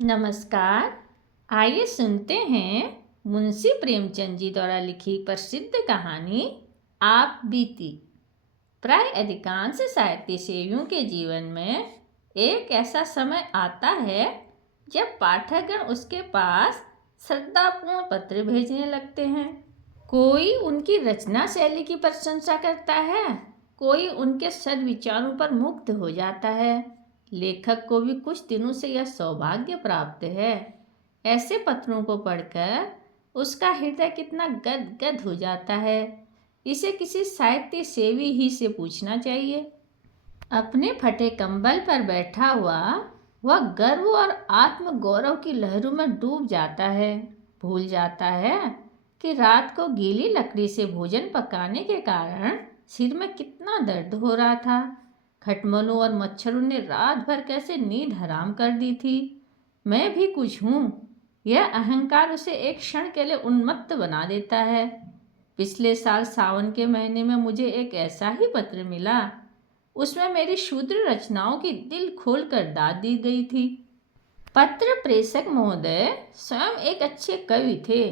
नमस्कार। आइए सुनते हैं मुंशी प्रेमचंद जी द्वारा लिखी प्रसिद्ध कहानी आप बीती। प्राय अधिकांश साहित्य सेवियों के जीवन में एक ऐसा समय आता है जब पाठकगण उसके पास श्रद्धापूर्ण पत्र भेजने लगते हैं। कोई उनकी रचना शैली की प्रशंसा करता है, कोई उनके सद्विचारों पर मुग्ध हो जाता है। लेखक को भी कुछ दिनों से यह सौभाग्य प्राप्त है। ऐसे पत्रों को पढ़कर उसका हृदय कितना गदगद हो जाता है, इसे किसी साहित्य सेवी ही से पूछना चाहिए। अपने फटे कंबल पर बैठा हुआ वह गर्व और आत्मगौरव की लहरों में डूब जाता है। भूल जाता है कि रात को गीली लकड़ी से भोजन पकाने के कारण सिर में कितना दर्द हो रहा था। खटमलों और मच्छरों ने रात भर कैसे नींद हराम कर दी थी। मैं भी कुछ हूँ, यह अहंकार उसे एक क्षण के लिए उन्मत्त बना देता है। पिछले साल सावन के महीने में मुझे एक ऐसा ही पत्र मिला। उसमें मेरी शूद्र रचनाओं की दिल खोलकर दाद दी गई थी। पत्र प्रेषक महोदय स्वयं एक अच्छे कवि थे।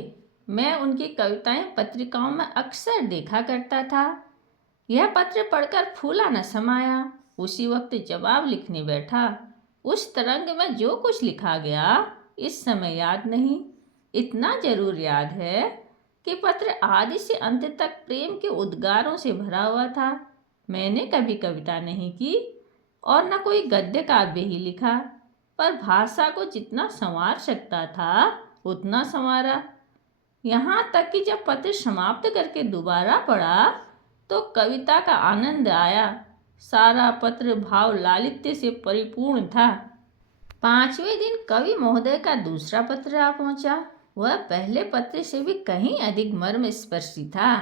मैं उनकी कविताएं पत्रिकाओं में अक्सर देखा करता था। यह पत्र पढ़कर फूला न समाया। उसी वक्त जवाब लिखने बैठा। उस तरंग में जो कुछ लिखा गया इस समय याद नहीं। इतना जरूर याद है कि पत्र आदि से अंत तक प्रेम के उद्गारों से भरा हुआ था। मैंने कभी कविता नहीं की और न कोई गद्य काव्य ही लिखा, पर भाषा को जितना संवार सकता था उतना संवारा। यहाँ तक कि जब पत्र समाप्त करके दोबारा पढ़ा तो कविता का आनंद आया। सारा पत्र भाव लालित्य से परिपूर्ण था। 5वें दिन कवि महोदय का दूसरा पत्र आ पहुंचा। वह पहले पत्र से भी कहीं अधिक मर्मस्पर्शी था।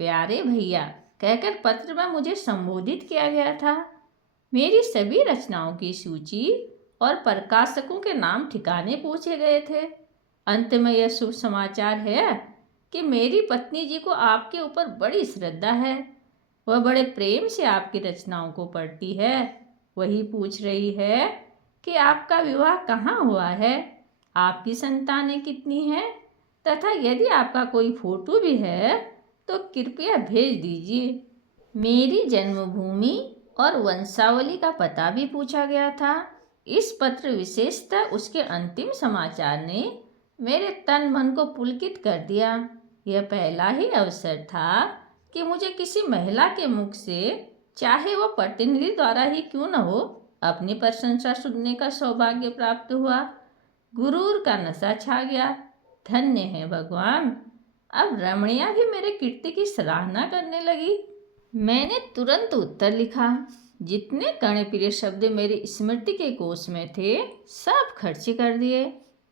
प्यारे भैया कहकर पत्र में मुझे संबोधित किया गया था। मेरी सभी रचनाओं की सूची और प्रकाशकों के नाम ठिकाने पूछे गए थे। अंत में यह शुभ समाचार है कि मेरी पत्नी जी को आपके ऊपर बड़ी श्रद्धा है। वह बड़े प्रेम से आपकी रचनाओं को पढ़ती है। वही पूछ रही है कि आपका विवाह कहाँ हुआ है, आपकी संतानें कितनी हैं, तथा यदि आपका कोई फोटो भी है तो कृपया भेज दीजिए। मेरी जन्मभूमि और वंशावली का पता भी पूछा गया था। इस पत्र विशेषतः उसके अंतिम समाचार ने मेरे तन मन को पुलकित कर दिया। यह पहला ही अवसर था कि मुझे किसी महिला के मुख से, चाहे वह प्रतिनिधि द्वारा ही क्यों न हो, अपनी प्रशंसा सुनने का सौभाग्य प्राप्त हुआ। गुरूर का नशा छा गया। धन्य है भगवान। अब रमणिया भी मेरे कीर्ति की सराहना करने लगी। मैंने तुरंत उत्तर लिखा। जितने कर्णप्रिय शब्द मेरी स्मृति के कोष में थे सब खर्च कर दिए।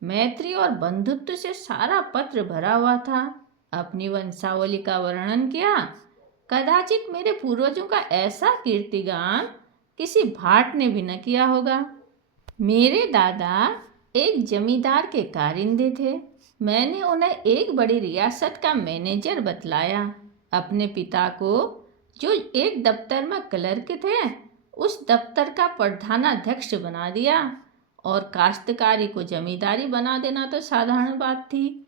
मैत्री और बंधुत्व से सारा पत्र भरा हुआ था। अपनी वंशावली का वर्णन किया। कदाचित मेरे पूर्वजों का ऐसा कीर्तिगान किसी भाट ने भी न किया होगा। मेरे दादा एक जमींदार के कारिंदे थे। मैंने उन्हें एक बड़ी रियासत का मैनेजर बतलाया। अपने पिता को, जो एक दफ्तर में क्लर्क थे, उस दफ्तर का प्रधानाध्यक्ष बना दिया। और काश्तकारी को जमींदारी बना देना तो साधारण बात थी।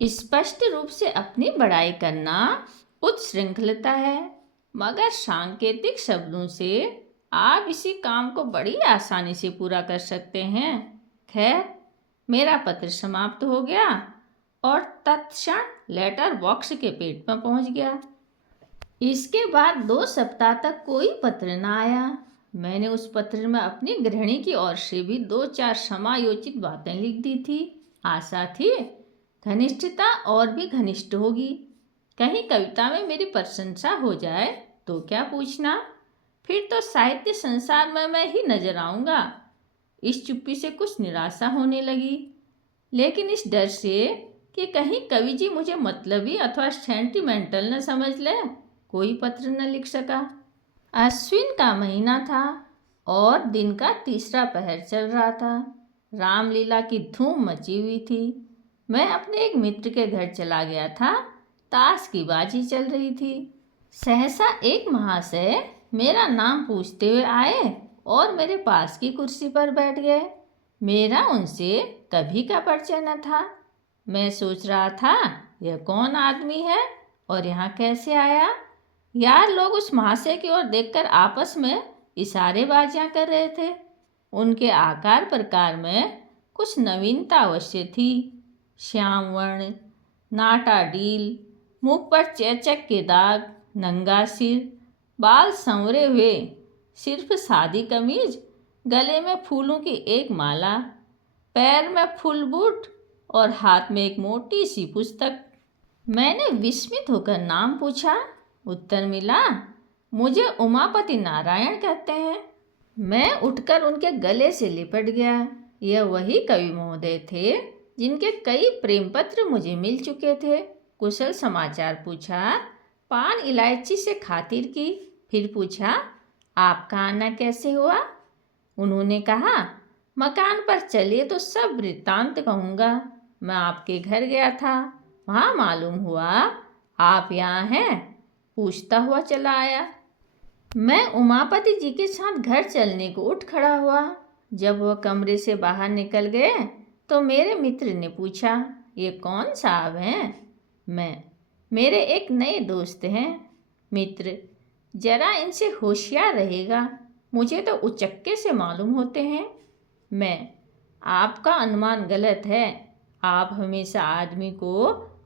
स्पष्ट रूप से अपनी बड़ाई करना उत्श्रृंखलता है, मगर सांकेतिक शब्दों से आप इसी काम को बड़ी आसानी से पूरा कर सकते हैं। खैर, मेरा पत्र समाप्त हो गया और तत्क्षण लेटर बॉक्स के पेट में पहुंच गया। इसके बाद 2 सप्ताह तक कोई पत्र न आया। मैंने उस पत्र में अपनी गृहिणी की ओर से भी 2-4 समायोचित बातें लिख दी थी। आशा थी घनिष्ठता और भी घनिष्ठ होगी। कहीं कविता में मेरी प्रशंसा हो जाए तो क्या पूछना, फिर तो साहित्य संसार में मैं ही नजर आऊँगा। इस चुप्पी से कुछ निराशा होने लगी, लेकिन इस डर से कि कहीं कवि जी मुझे मतलबी अथवा सेंटिमेंटल न समझ ले, कोई पत्र न लिख सका। अश्विन का महीना था और दिन का तीसरा पहर चल रहा था। रामलीला की धूम मची हुई थी। मैं अपने एक मित्र के घर चला गया था। ताश की बाजी चल रही थी। सहसा एक महाशय मेरा नाम पूछते हुए आए और मेरे पास की कुर्सी पर बैठ गए। मेरा उनसे कभी का परिचय न था। मैं सोच रहा था यह कौन आदमी है और यहाँ कैसे आया। यार, लोग उस महाशय की ओर देखकर आपस में इशारेबाजियां कर रहे थे। उनके आकार प्रकार में कुछ नवीनता अवश्य थी। श्याम वर्ण, नाटा डील, मुख पर चेचक के दाग, नंगा सिर, बाल संवरे हुए, सिर्फ सादी कमीज, गले में फूलों की एक माला, पैर में फुल बूट और हाथ में एक मोटी सी पुस्तक। मैंने विस्मित होकर नाम पूछा। उत्तर मिला, मुझे उमापति नारायण कहते हैं। मैं उठकर उनके गले से लिपट गया। यह वही कवि महोदय थे जिनके कई प्रेम पत्र मुझे मिल चुके थे। कुशल समाचार पूछा, पान इलायची से खातिर की, फिर पूछा, आपका आना कैसे हुआ। उन्होंने कहा, मकान पर चलिए तो सब वृत्तांत कहूँगा। मैं आपके घर गया था, वहाँ मालूम हुआ आप यहाँ हैं, पूछता हुआ चला आया। मैं उमापति जी के साथ घर चलने को उठ खड़ा हुआ। जब वह कमरे से बाहर निकल गए तो मेरे मित्र ने पूछा, ये कौन साहब हैं। मेरे एक नए दोस्त हैं। मित्र, जरा इनसे होशियार रहेगा, मुझे तो उचक्के से मालूम होते हैं। आपका अनुमान गलत है। आप हमेशा आदमी को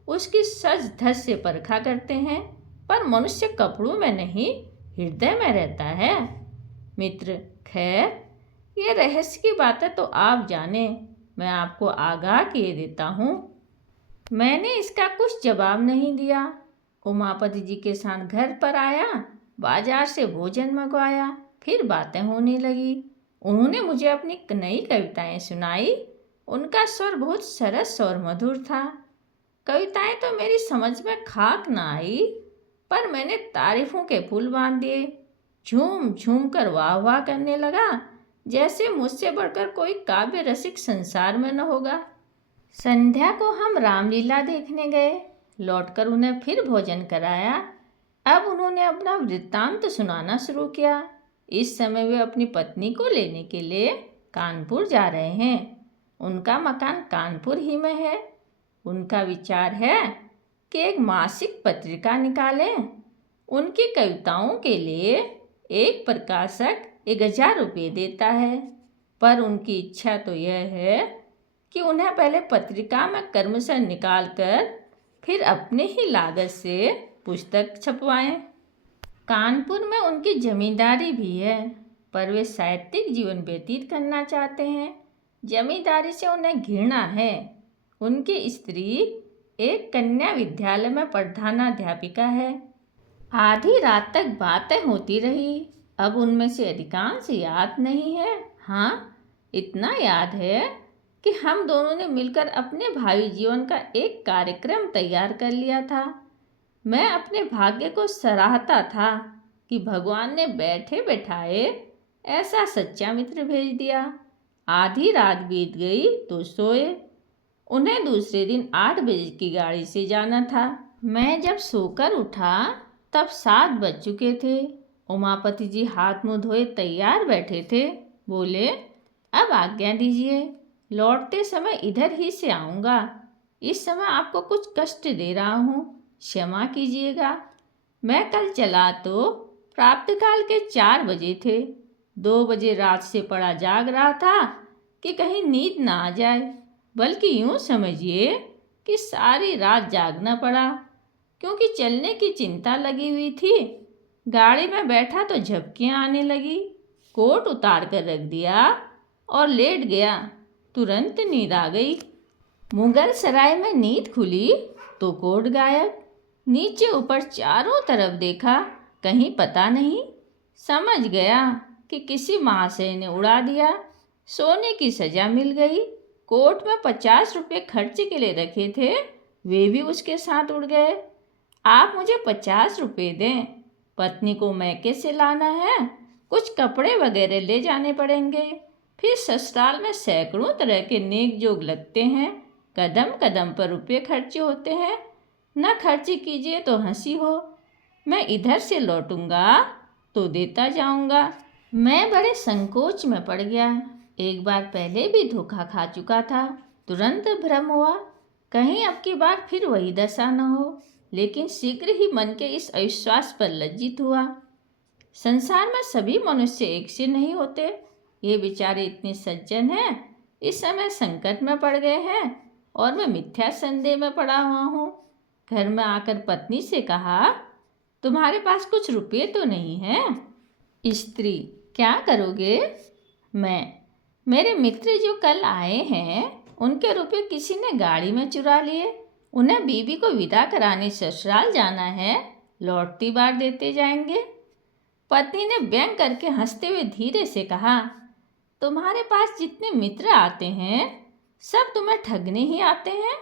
उसकी सज धज से परखा करते हैं, पर मनुष्य कपड़ों में नहीं, हृदय में रहता है। मित्र, खैर, ये रहस्य की बातें तो आप जाने, मैं आपको आगाह किए देता हूँ। मैंने इसका कुछ जवाब नहीं दिया। उमापति जी के साथ घर पर आया, बाजार से भोजन मंगवाया, फिर बातें होने लगी। उन्होंने मुझे अपनी नई कविताएं सुनाई। उनका स्वर बहुत सरस और मधुर था। कविताएं तो मेरी समझ में खाक न आई, पर मैंने तारीफों के पुल बांध दिए। झूम झूम कर वाह वाह करने लगा, जैसे मुझसे बढ़कर कोई काव्य रसिक संसार में न होगा। संध्या को हम रामलीला देखने गए। लौटकर उन्हें फिर भोजन कराया। अब उन्होंने अपना वृत्तांत सुनाना शुरू किया। इस समय वे अपनी पत्नी को लेने के लिए कानपुर जा रहे हैं। उनका मकान कानपुर ही में है। उनका विचार है कि एक मासिक पत्रिका निकालें। उनकी कविताओं के लिए एक प्रकाशक 1000 रुपये देता है, पर उनकी इच्छा तो यह है कि उन्हें पहले पत्रिका में क्रमशः निकाल कर फिर अपने ही लागत से पुस्तक छपवाएं। कानपुर में उनकी जमींदारी भी है, पर वे साहित्यिक जीवन व्यतीत करना चाहते हैं। जमींदारी से उन्हें घृणा है। उनकी स्त्री एक कन्या विद्यालय में प्रधानाध्यापिका है। आधी रात तक बातें होती रही। अब उनमें से अधिकांश याद नहीं है। हाँ, इतना याद है कि हम दोनों ने मिलकर अपने भावी जीवन का एक कार्यक्रम तैयार कर लिया था। मैं अपने भाग्य को सराहता था कि भगवान ने बैठे बैठाए ऐसा सच्चा मित्र भेज दिया। आधी रात बीत गई तो सोए। उन्हें दूसरे दिन 8 बजे की गाड़ी से जाना था। मैं जब सोकर उठा तब 7 बज चुके थे। उमापति जी हाथ मुँह धोए तैयार बैठे थे। बोले, अब आज्ञा दीजिए, लौटते समय इधर ही से आऊँगा। इस समय आपको कुछ कष्ट दे रहा हूँ, क्षमा कीजिएगा। मैं कल चला तो प्रातःकाल के 4 बजे थे। 2 बजे रात से पड़ा जाग रहा था कि कहीं नींद ना आ जाए, बल्कि यूँ समझिए कि सारी रात जागना पड़ा, क्योंकि चलने की चिंता लगी हुई थी। गाड़ी में बैठा तो झपकियाँ आने लगी। कोट उतार कर रख दिया और लेट गया। तुरंत नींद आ गई। मुगल सराय में नींद खुली तो कोट गायब। नीचे ऊपर चारों तरफ देखा, कहीं पता नहीं। समझ गया कि किसी महाशय ने उड़ा दिया। सोने की सजा मिल गई। कोट में 50 रुपये खर्च के लिए रखे थे, वे भी उसके साथ उड़ गए। आप मुझे 50 रुपये दें, पत्नी को मैके से लाना है, कुछ कपड़े वगैरह ले जाने पड़ेंगे। फिर ससुराल में सैकड़ों तरह के नेक जोग लगते हैं। कदम कदम पर रुपये खर्च होते हैं। न खर्च कीजिए तो हंसी हो। मैं इधर से लौटूंगा तो देता जाऊंगा। मैं बड़े संकोच में पड़ गया। एक बार पहले भी धोखा खा चुका था। तुरंत भ्रम हुआ, कहीं अब की बार फिर वही दशा न हो। लेकिन शीघ्र ही मन के इस अविश्वास पर लज्जित हुआ। संसार में सभी मनुष्य एक से नहीं होते। ये बेचारे इतने सज्जन हैं, इस समय संकट में पड़ गए हैं और मैं मिथ्या संदेह में पड़ा हुआ हूँ। घर में आकर पत्नी से कहा, तुम्हारे पास कुछ रुपये तो नहीं हैं? स्त्री, क्या करोगे? मैं, मेरे मित्र जो कल आए हैं उनके रुपये किसी ने गाड़ी में चुरा लिए। उन्हें बीवी को विदा कराने ससुराल जाना है, लौटती बार देते जाएंगे। पत्नी ने व्यंग करके हंसते हुए धीरे से कहा, तुम्हारे पास जितने मित्र आते हैं सब तुम्हें ठगने ही आते हैं।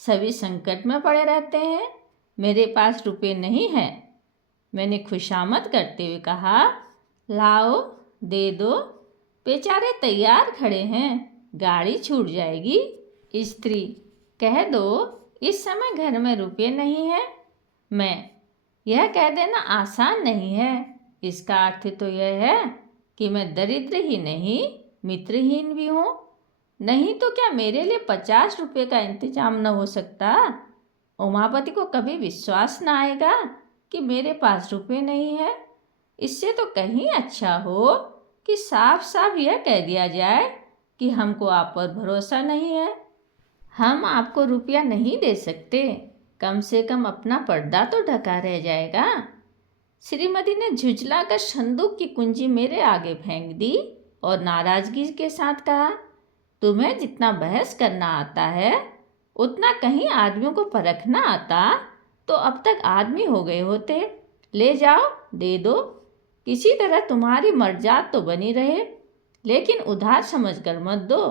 सभी संकट में पड़े रहते हैं। मेरे पास रुपये नहीं हैं। मैंने खुशामद करते हुए कहा, लाओ, दे दो। बेचारे तैयार खड़े हैं, गाड़ी छूट जाएगी। स्त्री, कह दो इस समय घर में रुपये नहीं है। मैं, यह कह देना आसान नहीं है। इसका अर्थ तो यह है कि मैं दरिद्र ही नहीं, मित्रहीन भी हूँ। नहीं तो क्या मेरे लिए 50 रुपये का इंतजाम न हो सकता? उमापति को कभी विश्वास न आएगा कि मेरे पास रुपये नहीं है। इससे तो कहीं अच्छा हो कि साफ साफ यह कह दिया जाए कि हमको आप पर भरोसा नहीं है। हम आपको रुपया नहीं दे सकते, कम से कम अपना पर्दा तो ढका रह जाएगा। श्रीमती ने झुंझलाकर संदूक की कुंजी मेरे आगे फेंक दी और नाराजगी के साथ कहा, तुम्हें जितना बहस करना आता है उतना कहीं आदमियों को परखना आता तो अब तक आदमी हो गए होते। ले जाओ, दे दो। किसी तरह तुम्हारी मर्जात तो बनी रहे, लेकिन उधार समझकर मत दो।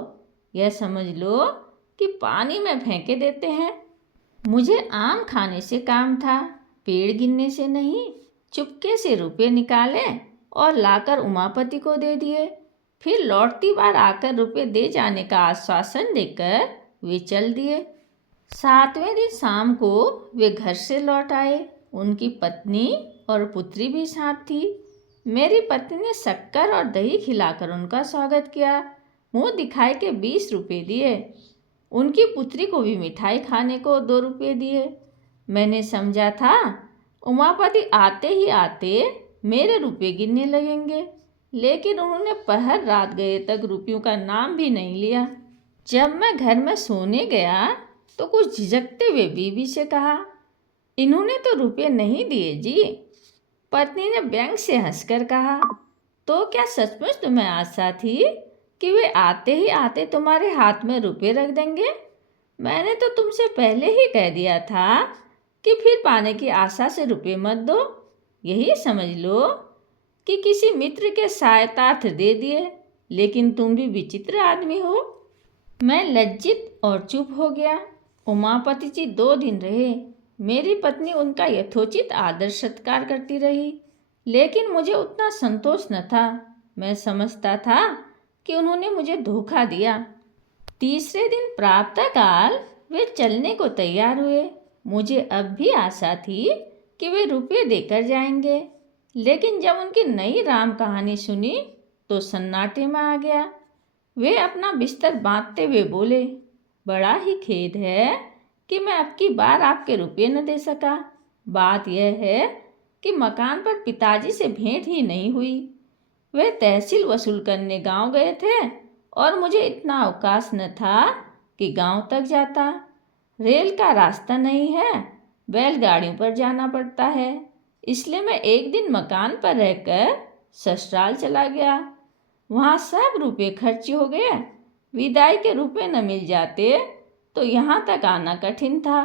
यह समझ लो कि पानी में फेंके देते हैं। मुझे आम खाने से काम था, पेड़ गिनने से नहीं। चुपके से रुपये निकाले और लाकर उमापति को दे दिए। फिर लौटती बार आकर रुपये दे जाने का आश्वासन देकर वे चल दिए। 7वें दिन शाम को वे घर से लौट आए। उनकी पत्नी और पुत्री भी साथ थी। मेरी पत्नी ने शक्कर और दही खिलाकर उनका स्वागत किया। मुंह दिखाए के 20 रुपये दिए। उनकी पुत्री को भी मिठाई खाने को 2 रुपये दिए। मैंने समझा था उमापति आते ही आते मेरे रुपये गिनने लगेंगे, लेकिन उन्होंने पहर रात गए तक रुपयों का नाम भी नहीं लिया। जब मैं घर में सोने गया तो कुछ झिझकते हुए बीवी से कहा, इन्होंने तो रुपये नहीं दिए जी। पत्नी ने व्यंग से हंसकर कहा, तो क्या सचमुच तुम्हें आशा थी कि वे आते ही आते तुम्हारे हाथ में रुपये रख देंगे? मैंने तो तुमसे पहले ही कह दिया था कि फिर पाने की आशा से रुपये मत दो। यही समझ लो कि किसी मित्र के सहायतार्थ दे दिए, लेकिन तुम भी विचित्र आदमी हो। मैं लज्जित और चुप हो गया। उमापति जी 2 दिन रहे। मेरी पत्नी उनका यथोचित आदर सत्कार करती रही, लेकिन मुझे उतना संतोष न था। मैं समझता था कि उन्होंने मुझे धोखा दिया। तीसरे दिन प्रातःकाल वे चलने को तैयार हुए। मुझे अब भी आशा थी कि वे रुपये देकर जाएंगे, लेकिन जब उनकी नई राम कहानी सुनी तो सन्नाटे में आ गया। वे अपना बिस्तर बांधते हुए बोले, बड़ा ही खेद है कि मैं अब की बार आपके रुपये न दे सका। बात यह है कि मकान पर पिताजी से भेंट ही नहीं हुई। वे तहसील वसूल करने गांव गए थे और मुझे इतना अवकाश न था कि गांव तक जाता। रेल का रास्ता नहीं है, बैलगाड़ियों पर जाना पड़ता है। इसलिए मैं एक दिन मकान पर रहकर ससुराल चला गया। वहाँ सब रुपये खर्च हो गए। विदाई के रुपये न मिल जाते तो यहाँ तक आना कठिन था।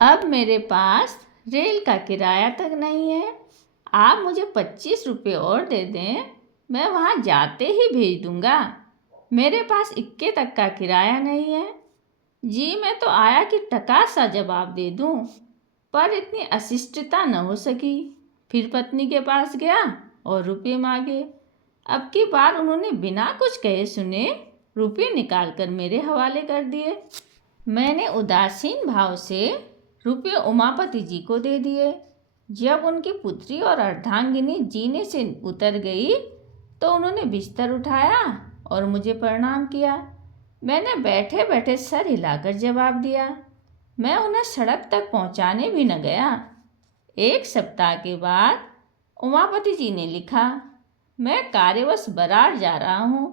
अब मेरे पास रेल का किराया तक नहीं है। आप मुझे 25 रुपये और दे दें, मैं वहाँ जाते ही भेज दूँगा। मेरे पास इक्के तक का किराया नहीं है। जी मैं तो आया कि टका सा जवाब दे दूँ, पर इतनी अशिष्टता न हो सकी। फिर पत्नी के पास गया और रुपये मांगे। अब की बार उन्होंने बिना कुछ कहे सुने रुपये निकाल कर मेरे हवाले कर दिए। मैंने उदासीन भाव से रुपये उमापति जी को दे दिए। जब उनकी पुत्री और अर्धांगिनी जीने से उतर गई तो उन्होंने बिस्तर उठाया और मुझे प्रणाम किया। मैंने बैठे बैठे सर हिलाकर जवाब दिया। मैं उन्हें सड़क तक पहुंचाने भी न गया। 1 सप्ताह के बाद उमापति जी ने लिखा, मैं कार्यवश बराड़ जा रहा हूँ,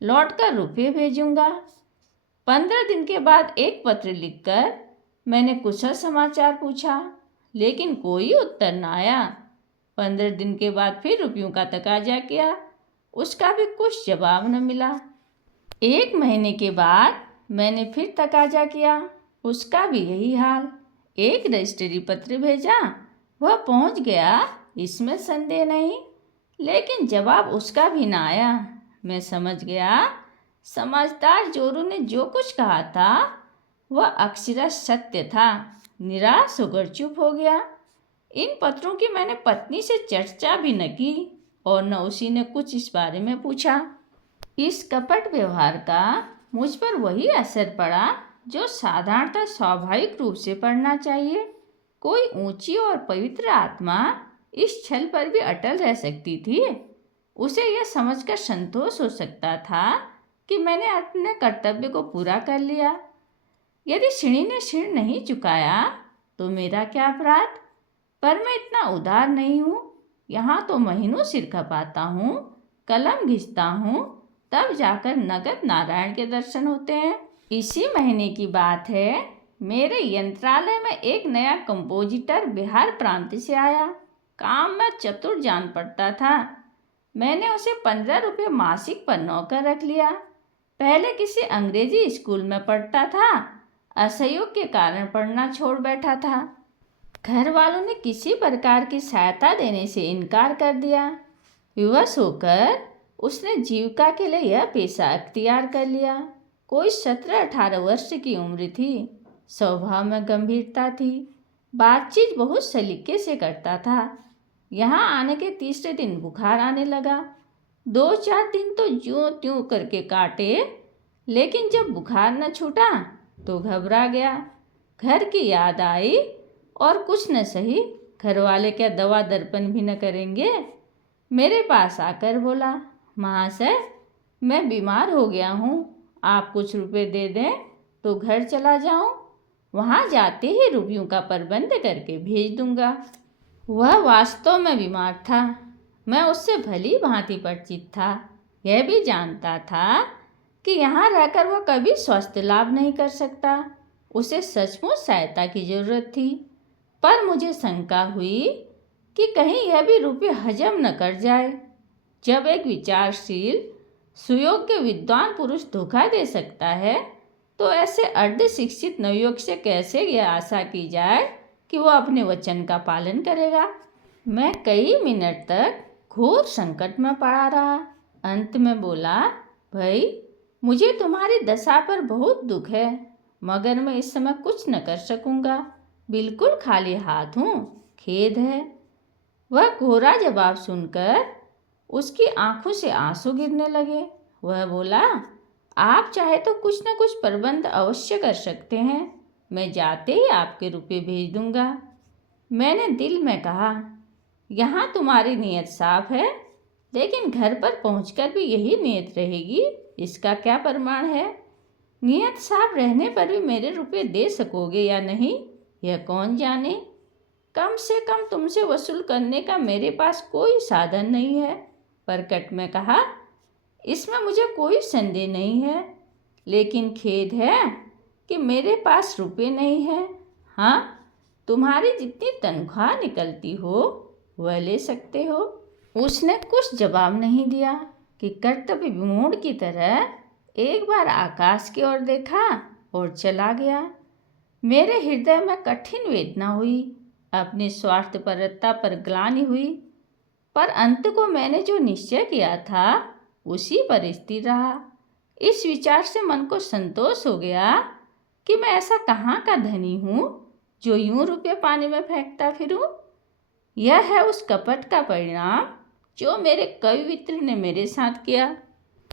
लौटकर रुपये भेजूंगा। 15 दिन के बाद एक पत्र लिखकर मैंने कुशल समाचार पूछा, लेकिन कोई उत्तर न आया। 15 दिन के बाद फिर रुपयों का तकाजा किया, उसका भी कुछ जवाब न मिला। 1 महीने के बाद मैंने फिर तकाजा किया, उसका भी यही हाल। एक रजिस्ट्री पत्र भेजा, वह पहुंच गया, इसमें संदेह नहीं, लेकिन जवाब उसका भी ना आया। मैं समझ गया समझदार जोरू ने जो कुछ कहा था वह अक्षरशः सत्य था। निराश होकर चुप हो गया। इन पत्रों की मैंने पत्नी से चर्चा भी न की और न उसी ने कुछ इस बारे में पूछा। इस कपट व्यवहार का मुझ पर वही असर पड़ा जो साधारणतः स्वाभाविक रूप से पड़ना चाहिए। कोई ऊंची और पवित्र आत्मा इस छल पर भी अटल रह सकती थी। उसे यह समझकर संतोष हो सकता था कि मैंने अपने कर्तव्य को पूरा कर लिया। यदि शिणी ने सिर नहीं झुकाया तो मेरा क्या अपराध? पर मैं इतना उदार नहीं हूँ। यहाँ तो महीनों सिर खपाता हूँ, कलम घिसता हूँ, तब जाकर नगद नारायण के दर्शन होते हैं। इसी महीने की बात है, मेरे यंत्रालय में एक नया कंपोजिटर बिहार प्रांत से आया। काम में चतुर जान पड़ता था। मैंने उसे 15 रुपये मासिक पर नौकर रख लिया। पहले किसी अंग्रेजी स्कूल में पढ़ता था, असहयोग के कारण पढ़ना छोड़ बैठा था। घर वालों ने किसी प्रकार की सहायता देने से इनकार कर दिया। विवश होकर उसने जीविका के लिए यह पेशा अख्तियार कर लिया। कोई 17-18 वर्ष की उम्र थी। स्वभाव में गंभीरता थी। बातचीत बहुत सलीके से करता था। यहाँ आने के तीसरे दिन बुखार आने लगा। 2-4 दिन तो ज्यों त्यों करके काटे, लेकिन जब बुखार न छूटा तो घबरा गया। घर की याद आई और कुछ न सही, घर वाले क्या दवा दर्पण भी न करेंगे। मेरे पास आकर बोला, महाशय मैं बीमार हो गया हूँ, आप कुछ रुपए दे दें तो घर चला जाऊँ, वहाँ जाते ही रुपयों का प्रबंध करके भेज दूँगा। वह वास्तव में बीमार था। मैं उससे भली भांति परिचित था। यह भी जानता था कि यहाँ रहकर वह कभी स्वास्थ्य लाभ नहीं कर सकता। उसे सचमुच सहायता की जरूरत थी। पर मुझे शंका हुई कि कहीं यह भी रुपये हजम न कर जाए। जब एक विचारशील सुयोग्य विद्वान पुरुष धोखा दे सकता है तो ऐसे अर्ध शिक्षित नवयुवक से कैसे यह आशा की जाए कि वह अपने वचन का पालन करेगा। मैं कई मिनट तक घोर संकट में पड़ा रहा। अंत में बोला, भाई मुझे तुम्हारी दशा पर बहुत दुख है, मगर मैं इस समय कुछ न कर सकूँगा। बिल्कुल खाली हाथ हूँ, खेद है। वह कोरा जवाब सुनकर उसकी आंखों से आंसू गिरने लगे। वह बोला, आप चाहे तो कुछ न कुछ प्रबंध अवश्य कर सकते हैं, मैं जाते ही आपके रुपये भेज दूंगा। मैंने दिल में कहा, यहाँ तुम्हारी नीयत साफ है, लेकिन घर पर पहुंचकर भी यही नीयत रहेगी, इसका क्या प्रमाण है? नीयत साफ रहने पर भी मेरे रुपये दे सकोगे या नहीं, यह कौन जाने। कम से कम तुमसे वसूल करने का मेरे पास कोई साधन नहीं है। प्रकट में कहा, इसमें मुझे कोई संदेह नहीं है, लेकिन खेद है कि मेरे पास रुपये नहीं है। हाँ, तुम्हारी जितनी तनख्वाह निकलती हो वह ले सकते हो। उसने कुछ जवाब नहीं दिया कि कर्तव्य विमूढ़ की तरह एक बार आकाश की ओर देखा और चला गया। मेरे हृदय में कठिन वेदना हुई, अपनी स्वार्थपरता पर ग्लानि हुई, पर अंत को मैंने जो निश्चय किया था उसी पर स्थिर रहा। इस विचार से मन को संतोष हो गया कि मैं ऐसा कहाँ का धनी हूँ जो यूं रुपये पानी में फेंकता फिरूं। यह है उस कपट का परिणाम जो मेरे कविमित्र ने मेरे साथ किया।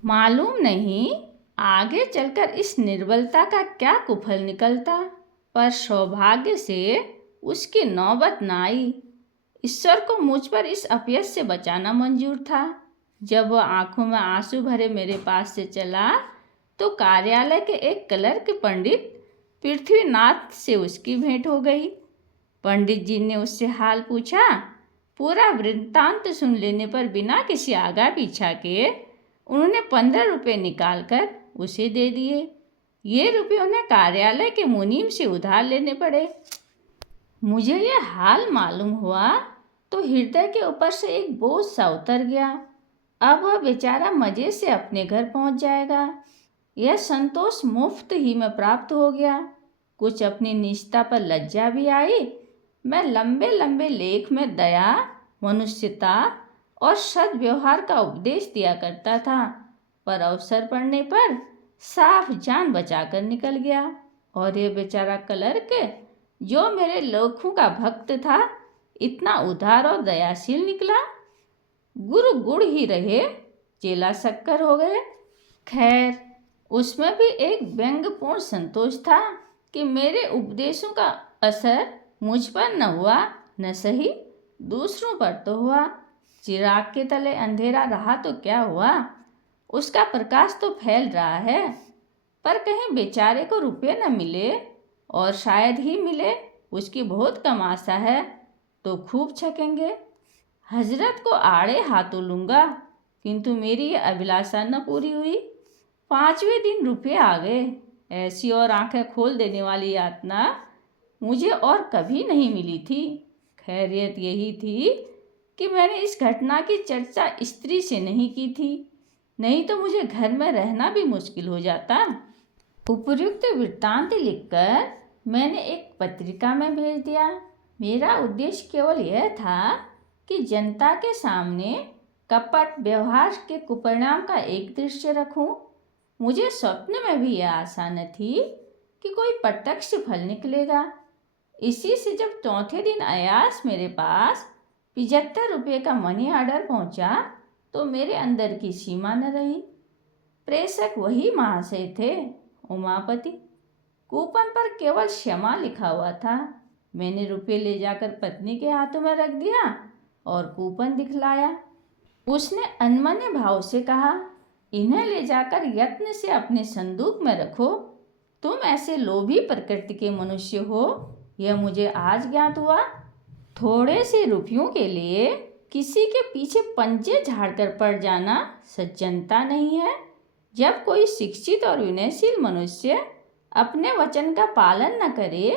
मालूम नहीं आगे चलकर इस निर्बलता का क्या कुफल निकलता, पर सौभाग्य से उसकी नौबत न आई। ईश्वर को मुझ पर इस अपयश से बचाना मंजूर था। जब वह आंखों में आंसू भरे मेरे पास से चला तो कार्यालय के एक क्लर्क पंडित पृथ्वीनाथ से उसकी भेंट हो गई। पंडित जी ने उससे हाल पूछा। पूरा वृत्तांत सुन लेने पर बिना किसी आगा पीछा के उन्होंने 15 रुपये निकाल कर उसे दे दिए। ये रुपये उन्हें कार्यालय के मुनीम से उधार लेने पड़े। मुझे यह हाल मालूम हुआ तो हृदय के ऊपर से एक बोझ सा उतर गया। अब वह बेचारा मज़े से अपने घर पहुंच जाएगा। यह संतोष मुफ्त ही में प्राप्त हो गया। कुछ अपनी निष्ठा पर लज्जा भी आई। मैं लंबे लंबे लेख में दया, मनुष्यता और सद्व्यवहार का उपदेश दिया करता था, पर अवसर पड़ने पर साफ जान बचाकर निकल गया। और ये बेचारा क्लर्क जो मेरे लेखों का भक्त था, इतना उदार और दयाशील निकला। गुरु गुड़ ही रहे, चेला शक्कर हो गए। खैर, उसमें भी एक व्यंग्यपूर्ण संतोष था कि मेरे उपदेशों का असर मुझ पर न हुआ, न सही दूसरों पर तो हुआ। चिराग के तले अंधेरा रहा तो क्या हुआ, उसका प्रकाश तो फैल रहा है। पर कहीं बेचारे को रुपये न मिले, और शायद ही मिले, उसकी बहुत कम आशा है, तो खूब छकेंगे। हजरत को आड़े हाथों लूँगा, किंतु मेरी ये अभिलाषा न पूरी हुई। 5वें दिन रुपये आ गए। ऐसी और आंखें खोल देने वाली यातना मुझे और कभी नहीं मिली थी। खैरियत यही थी कि मैंने इस घटना की चर्चा स्त्री से नहीं की थी, नहीं तो मुझे घर में रहना भी मुश्किल हो जाता। उपर्युक्त वृत्तांत लिखकर मैंने एक पत्रिका में भेज दिया। मेरा उद्देश्य केवल यह था कि जनता के सामने कपट व्यवहार के कुपरिणाम का एक दृश्य रखूं। मुझे स्वप्न में भी यह आशा न थी कि कोई प्रत्यक्ष फल निकलेगा। इसी से जब चौथे दिन अयास मेरे पास 75 रुपये का मनी ऑर्डर पहुंचा तो मेरे अंदर की सीमा न रही। प्रेषक वही महाशय थे, उमापति। कूपन पर केवल क्षमा लिखा हुआ था। मैंने रुपये ले जाकर पत्नी के हाथों में रख दिया और कूपन दिखलाया। उसने अनमने भाव से कहा, इन्हें ले जाकर यत्न से अपने संदूक में रखो। तुम ऐसे लोभी प्रकृति के मनुष्य हो, यह मुझे आज ज्ञात हुआ। थोड़े से रुपयों के लिए किसी के पीछे पंजे झाड़कर पड़ जाना सज्जनता नहीं है। जब कोई शिक्षित और विनयशील मनुष्य अपने वचन का पालन न करे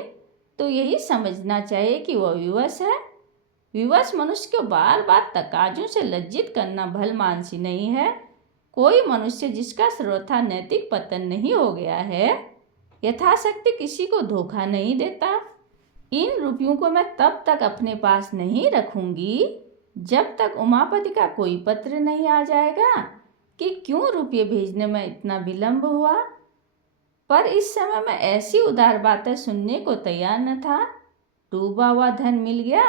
तो यही समझना चाहिए कि वह विवश है। विवश मनुष्य को बार बार तकाजों से लज्जित करना भलमानसी नहीं है। कोई मनुष्य जिसका सर्वथा नैतिक पतन नहीं हो गया है, यथाशक्ति किसी को धोखा नहीं देता। इन रुपयों को मैं तब तक अपने पास नहीं रखूंगी जब तक उमापति का कोई पत्र नहीं आ जाएगा कि क्यों रुपये भेजने में इतना विलंब हुआ। पर इस समय मैं ऐसी उदार बातें सुनने को तैयार न था। डूबा हुआ धन मिल गया,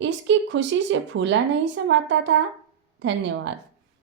इसकी खुशी से फूला नहीं समाता था। धन्यवाद।